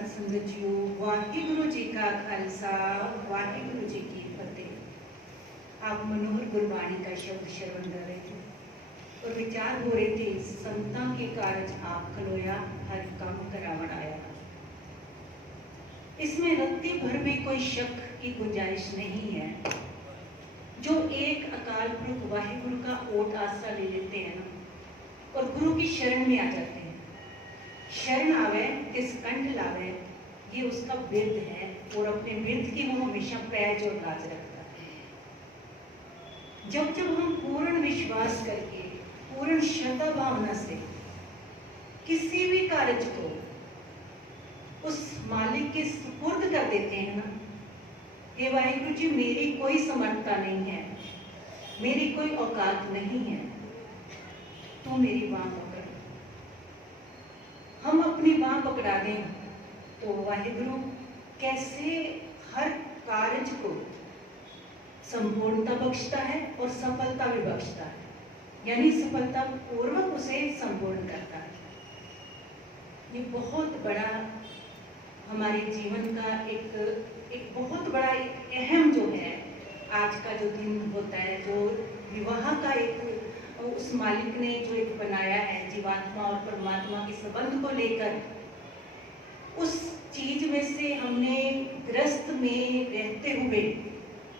साथ संगत जीओ, वाहिगुरु जी का खालसा वाहिगुरु जी की फतेह। आप मनोहर गुरबाणी का शब्द श्रवण कर रहे थे और विचार हो रहे थे, संतां के कारज आप खलोया, हर काम करावण आया। इसमें रत्ती भर भी कोई शक की गुंजाइश नहीं है। जो एक अकाल पुरख वाहिगुरु का ओट आसरा ले लेते हैं ना, और गुरु की शरण में आ जाते हैं, शरण आवे तिस कंठ लावे, ये उसका बिरद है। और अपने बिरद की वो हमेशा पैज और लाज रखता है। जब जब हम पूर्ण विश्वास करके, पूर्ण श्रद्धा भावना से किसी भी कार्य को उस मालिक के सुपुर्द कर देते हैं ना, हे वाहिगुरु जी, मेरी कोई समर्थता नहीं है, मेरी कोई औकात नहीं है, तू मेरी बांह पकड़। हम अपनी बांह पकड़ा दें तो वाहिगुरु कैसे हर कार्य को संपूर्णता बख्शता है और सफलता भी बख्शता है, यानी सफलता पूर्वक उसे संपूर्ण करता है। ये बहुत बड़ा हमारे जीवन का एक बहुत बड़ा एक अहम जो है आज का जो दिन होता है, जो विवाह का एक उस मालिक ने जो एक बनाया है जीवात्मा और परमात्मा के संबंध को लेकर, उस चीज में से हमने ग्रस्त में रहते हुए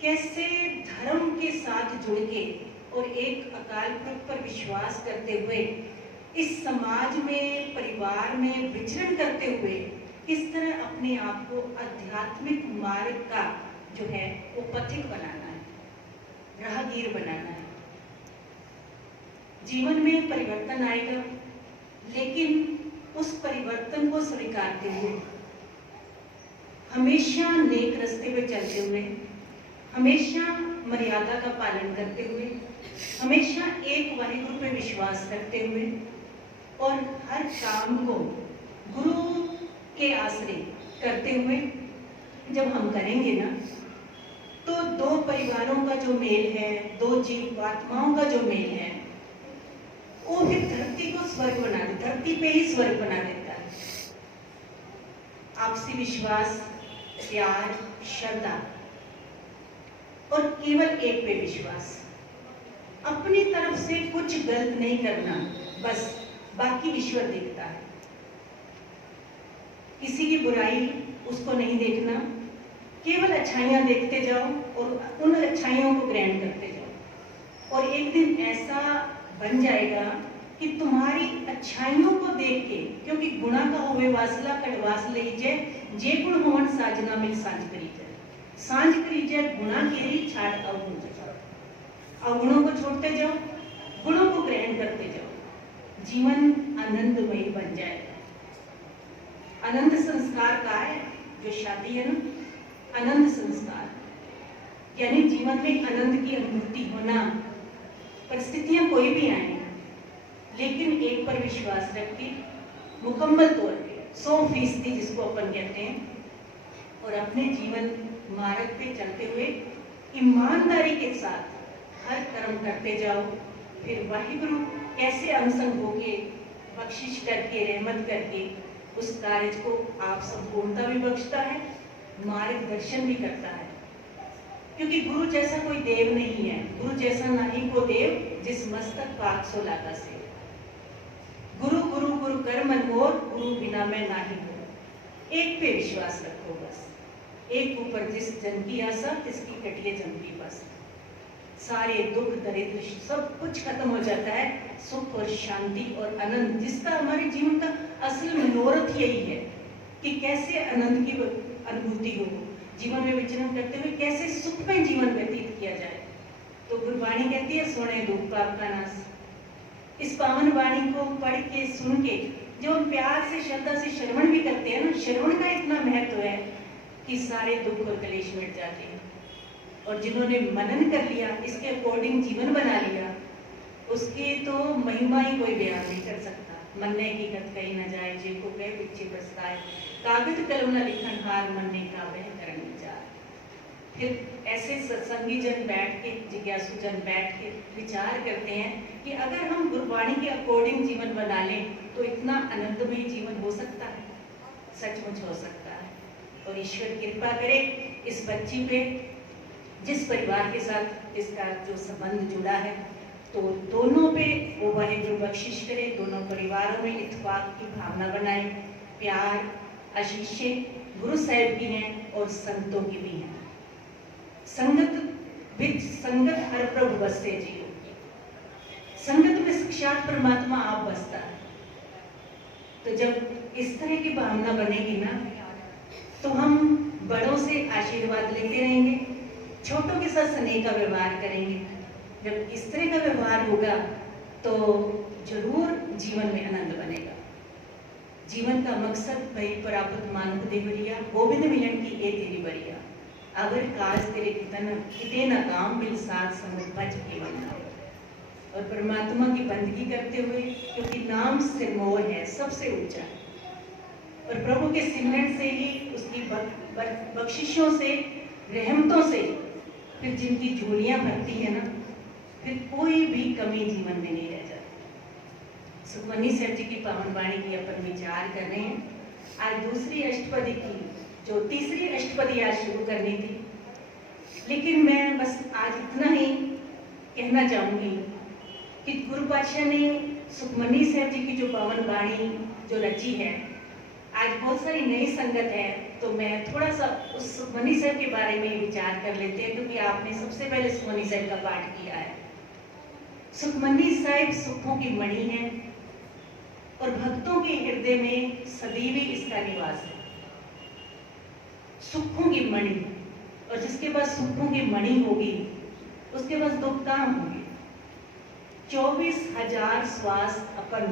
कैसे धर्म के साथ जुड़ के और एक अकाल पुरख पर विश्वास करते हुए इस समाज में, परिवार में विचरण करते हुए किस तरह अपने आप को आध्यात्मिक मार्ग का जो है वो पथिक बनाना है, राहगीर बनाना है। जीवन में परिवर्तन आएगा, लेकिन उस परिवर्तन को स्वीकारते हुए, हमेशा नेक रास्ते पे चलते हुए, हमेशा मर्यादा का पालन करते हुए, हमेशा एक वाहिगुरु पे विश्वास करते हुए और हर काम को गुरु के आश्रय करते हुए जब हम करेंगे ना, तो दो परिवारों का जो मेल है, दो जीवात्माओं का जो मेल है, वो फिर धरती को स्वर्ग बना देता, धरती पे ही स्वर्ग बना देता है। आपसी विश्वास, प्यार, श्रद्धा और केवल एक पे विश्वास, अपनी तरफ से कुछ गलत नहीं करना, बस बाकी ईश्वर देखता है। किसी की बुराई उसको नहीं देखना, केवल अच्छाइयां देखते जाओ और उन अच्छाइयों को ग्रहण करते जाओ। और एक दिन ऐसा बन जाएगा कि तुम्हारी अच्छाइयों को देख के, क्योंकि गुणा का होवे वासला कड़वास लीजिए, जे गुण होवन साजना मिल सांझ करी जाए, सांझ करी जाए गुणा केरी छाड़ अवगुण जाओ। अवगुणों को छोड़ते जाओ, गुणों को ग्रहण करते जाओ, जीवन आनंदमयी बन जाएगा। आनंद संस्कार का है जो शादी है ना, आनंद संस्कार, यानी जीवन में आनंद की अनुभूति होना। परिस्थितियां कोई भी आए, लेकिन एक पर विश्वास रख के मुकम्मल तौर पे 100% जिसको अपन कहते हैं, और अपने जीवन मार्ग पे चलते हुए ईमानदारी के साथ हर कर्म करते जाओ। फिर वाहिगुरु कैसे अंगसंग होके, बख्शिश करके, रहमत करके उस कार्य को आप संपूर्णता भी बख्शता है, मार्गदर्शन भी करता है। क्योंकि गुरु जैसा कोई देव नहीं है, गुरु जैसा नहीं को देव जिस मस्तक पाक सो लागा से। गुरु गुरु गुरु कर मन मोर, गुरु बिना मैं नाही हूं। एक पे विश्वास रखो बस, एक ऊपर जिस जन की आशा तिसकी कटिए जन की बस। सारे दुख दरिद्र सब कुछ खत्म हो जाता है, सुख और शांति और आनंद, जिसका हमारे जीवन का असल मनोरथ यही है कि कैसे आनंद की अनुभूति हो, जीवन में विचरण करते हुए कैसे सुख में जीवन व्यतीत किया जाए। तो गुरबाणी कहती है, सोने दुख पाप का नाश। इस पावन वाणी को पढ़ के, सुन के, जो हम प्यार से, श्रद्धा से श्रवण भी करते हैं ना, श्रवण का इतना महत्व है कि सारे दुख और कलेश मिट जाते हैं। और जिन्होंने मनन कर लिया, इसके अकॉर्डिंग जीवन बना लिया, उसकी तो महिमा ही कोई बयान नहीं कर सकता। मन्ने की गत कही न जाए, जे को कहे पीछे पछताए, कागज कलम न लिखन हार, मन्ने का वह करण विचार। फिर ऐसे सत्संगी जन बैठ के, जिज्ञासु जन बैठ के विचार करते हैं कि अगर हम गुरबाणी के अकॉर्डिंग जीवन बना लें तो इतना आनंदमय जीवन हो सकता है। सचमुच हो सकता है। और ईश्वर कृपा करे इस बच्ची पे, जिस परिवार के साथ इसका जो संबंध जुड़ा है, तो दोनों पे वो वाहिगुरु बख्शिश करे, दोनों परिवारों में इत्तेफाक की भावना बनाए, प्यार आशीषें गुरु साहिब की हैं और संतों की भी हैं। संगत विच संगत हर प्रभु बसते जी, संगत में साक्षात परमात्मा आप बसता है। तो जब इस तरह की भावना बनेगी ना, तो हम बड़ों से आशीर्वाद लेते रहेंगे, छोटों के साथ स्नेह का व्यवहार करेंगे। जब इस तरह का व्यवहार होगा तो जरूर जीवन में आनंद बनेगा। जीवन का मकसद भई प्राप्त मानुख देवरिया, गोविंद मिलन की ए तेरी बरिया, अगर काज तेरे किते न काम मिल साथ संगत भज के बनना। और परमात्मा की बंदगी करते हुए, क्योंकि नाम सिरमौर है, सबसे ऊंचा है, और प्रभु के सिमरन से ही, उसकी बख्शिशों से, रहमतों से फिर जिनकी झोलियां भरती है ना, फिर कोई भी कमी जीवन में नहीं रह जाती। सुखमनी साहब जी की पावन वाणी की अपन विचार कर रहे हैं। आज दूसरी अष्टपदी की, जो तीसरी अष्टपदी आज शुरू करनी थी, लेकिन मैं बस आज इतना ही कहना चाहूंगी कि गुरु पातशाह ने सुखमनी साहब जी की जो पावन वाणी जो रची है, आज बहुत सारी नई संगत है, तो मैं थोड़ा सा उस सुखमनी साहब के बारे में विचार कर लेते हैं, क्योंकि आपने सबसे पहले सुखमनी साहब का पाठ किया है। सुखमनी साहब सुखों की मणि है और भक्तों के हृदय में सदैव इसका निवास है। सुखों की मणि, और जिसके पास सुखों की मणि होगी उसके पास दो काम होंगे। 24,000 श्वास अपन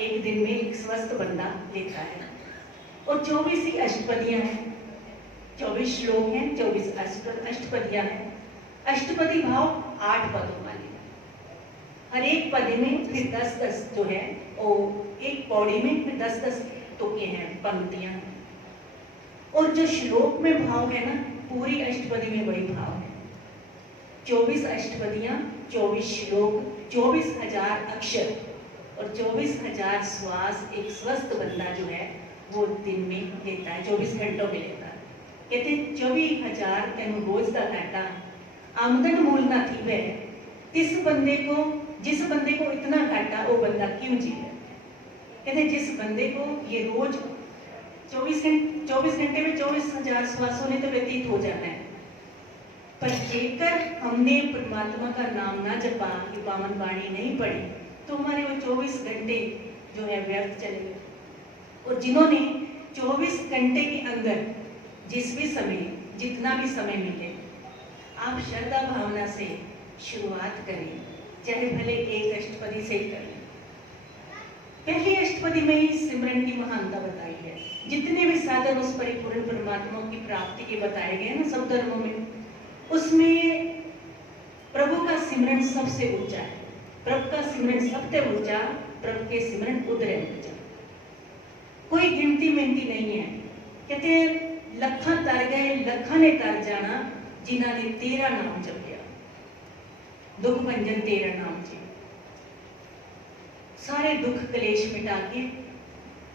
एक दिन में एक स्वस्थ बंदा लेता है, और 24 ही अष्टपदियां हैं, 24 श्लोक हैं, 24 अष्टपदियां हैं। अष्टपदी भाव 8 पदों वाली, हर एक पद में फिर 10-10 जो है, और एक पौड़ी में फिर 10-10 तुके हैं, पंक्तियां हैं। और जो श्लोक में भाव है ना, पूरी अष्टपदी में वही भाव है। 24 अष्टपदियां, 24 श्लोक, 24,000 अक्षर और 24,000 श्वास एक स्वस्थ बंदा जो है वो दिन में लेता है, 24 घंटों में लेता है। कहते 24,000 तेन रोज का घाटा आमदन मूल ना थी वह, जिस बंदे को इतना घाटा वो बंदा क्यों जीवे। कहते जिस बंदे को ये रोज 24 घंटे में 24,000 श्वासों ने तो व्यतीत हो जाना है, पर जेकर हमने परमात्मा का नाम ना जपा, कि पावन वाणी नहीं पढ़ी, तो हमारे वो 24 घंटे जो है व्यर्थ चले गए। और जिन्होंने 24 घंटे के अंदर जिस भी समय, जितना भी समय मिले, आप श्रद्धा भावना से शुरुआत करें, चाहे भले एक अष्टपदी से ही करें। पहली अष्टपदी में ही सिमरन की महानता बताई है। जितने भी साधन उस परिपूर्ण परमात्मा की प्राप्ति के बताए गए ना सब धर्मों में, उसमें प्रभु का सिमरन सबसे ऊंचा है। प्रभु का सिमरन सबसे ऊंचा, प्रभु के सिमरन उदरे ऊंचा, कोई गिनती मिनती नहीं है। कहते हैं लखा तर गए, लखा ने तर जाना, जिन्होंने तेरा नाम जपिया, दुख भंजन तेरा नाम जी। सारे दुख क्लेश मिटा के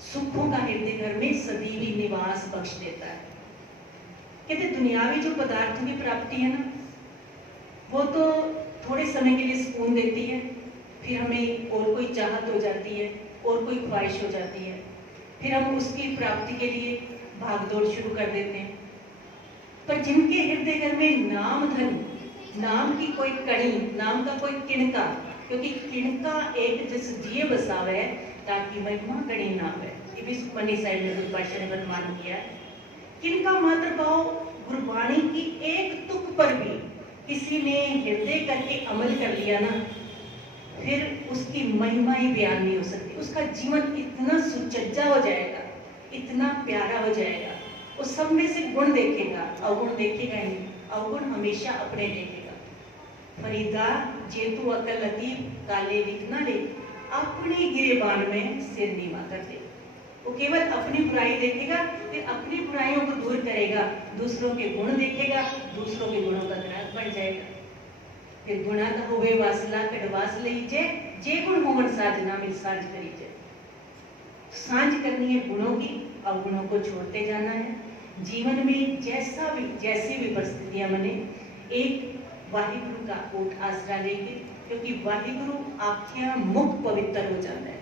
सुखों का हृदय घर में सदैव निवास बख्श देता है। कहते दुनियावी जो पदार्थों की प्राप्ति है ना, वो तो थोड़े समय के लिए सुकून देती है, फिर हमें और कोई चाहत हो जाती है, और कोई ख्वाहिश हो जाती है, फिर हम उसकी प्राप्ति के लिए भागदौड़ शुरू कर देते हैं। पर जिनके हृदय घर में नाम धन, नाम की कोई कड़ी, नाम का कोई किणका, क्योंकि किणका एक जिस जिये बसावे ताकि महिमा कड़ी ना है, ये भी सुखमनी साहिब ने गुरु पातशाह ने वर्णन किया है। किनका मात्र भाव गुरबाणी की एक तुक पर भी किसी ने हृदय करके अमल कर लिया ना, फिर उसकी महिमा ही बयान नहीं हो सकती। उसका जीवन इतना सुचज्जा हो जाएगा, इतना प्यारा हो जाएगा, वो सब में से गुण देखेगा, अवगुण देखेगा ही नहीं, अवगुण हमेशा अपने देखेगा। फरीदा जेतु अकल लतीफ काले लिखना ले, अपनी गिरेबान में सिर नीवा कर दे। वो केवल अपनी बुराई देखेगा, फिर अपनी बुराइयों को दूर करेगा, दूसरों के गुण देखेगा, दूसरों के गुणों का ग्राहक बन जाएगा। फिर गुणा का होवे वासला कड़वास लीजे, जे गुण होवन साजना मिल सांझ करीजे। सांझ करनी है गुणों की अवगुणों को छोड़ते जाना है। जीवन में जैसी भी परिस्थितियां बने, एक वाहिगुरु का ओट आसरा लेके, क्योंकि वाहिगुरु आख्या मुख पवित्र हो जाता है,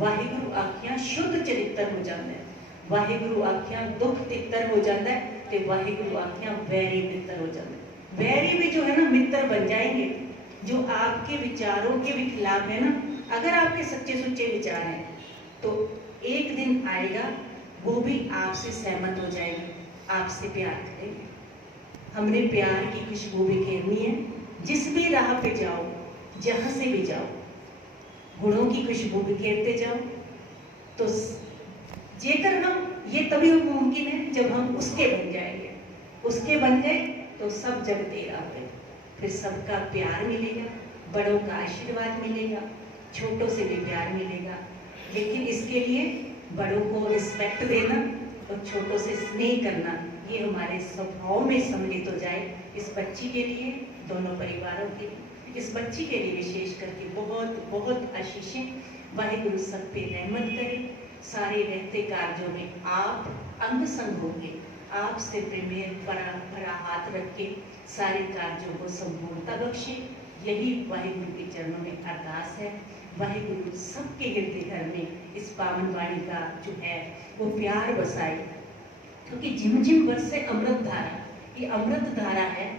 वाहिगुरु आख्या शुद्ध चरित्र हो जाता है, वाहिगुरु आख्या दुख तितर हो जाता है, तो वाहिगुरु आख्या वैरी मित्र हो जाता है। वैरी भी जो है ना मित्र बन जाएंगे, जो आपके विचारों के भी खिलाफ है ना। अगर आपके सच्चे सुच्चे विचार हैं तो एक दिन आएगा वो भी आपसे सहमत हो जाएंगे, आपसे प्यार करेंगे। हमने प्यार की खुशबू बिखेरनी है। जिस भी राह पे जाओ, जहां से भी जाओ, गुणों की खुशबू बिखेरते जाओ। तो जेकर हम ये तभी मुमकिन है जब हम उसके बन जाएंगे। उसके बन गए तो सब जग तेरा है, फिर सबका प्यार मिलेगा, बड़ों का आशीर्वाद मिलेगा, छोटों से भी प्यार मिलेगा। लेकिन इसके लिए बड़ों को रिस्पेक्ट देना और छोटों से स्नेह करना, ये हमारे स्वभाव में सम्मिलित हो जाए। इस बच्ची के लिए, दोनों परिवारों के लिए, इस बच्ची के लिए विशेष करके बहुत बहुत आशीषें। वाहिगुरु सब पे रहमत करे। सारे रहते कार्यों में आप अंग संग होंगे, आपसे प्रेमेर भरा हाथ रख के सारे कार्यों को संपूर्णता बख्शे। यही वाहिगुरु के चरणों में अरदास है। वाहिगुरु सबके हृदय घर में इस पावन वाणी का जो है वो प्यार बसाए, क्योंकि झिम झिम बरसे अमृत धारा, ये अमृत धारा है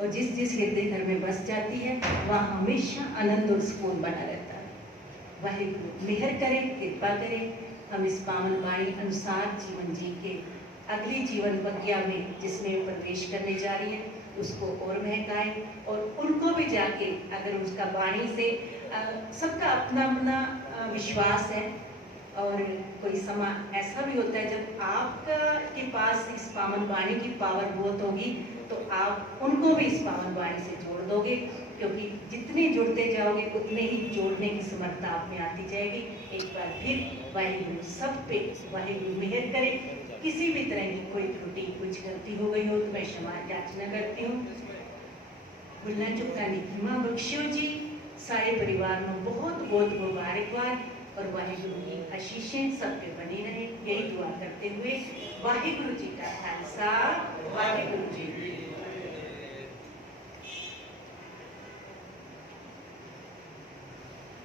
और जिस जिस हृदय घर में बस जाती है वहाँ हमेशा आनंद और सुकून बना रहता है। वाहिगुरु मेहर करे, कृपा करे, हम इस पावन वाणी अनुसार जीवन जी के अगली जीवन प्रज्ञा में जिसमें प्रवेश करने जा रही है उसको और महकाए, और उनको भी जाके अगर उसका वाणी से सबका अपना अपना विश्वास है। और कोई समा ऐसा भी होता है जब आपका के पास इस पावन वाणी की पावर बहुत होगी तो आप उनको भी इस पावन वाणी से जोड़ दोगे, क्योंकि जितने जुड़ते जाओगे उतने ही जोड़ने की समर्था आप में आती जाएगी। एक बार फिर वाहिगुरु सब पे वाहिगुरु मेहर करे। किसी भी तरह की कोई त्रुटि कुछ गलती हो गई हो तो मैं क्षमा याचना करती हूँ। भूलना चुकना क्षमा बख्शियो जी। सारे परिवार में बहुत बहुत मुबारकबाद और वाहिगुरु की आशीषें सब पे बनी रहे, यही दुआ करते हुए वाहिगुरु जी का खालसा, वाहिगुरु जी।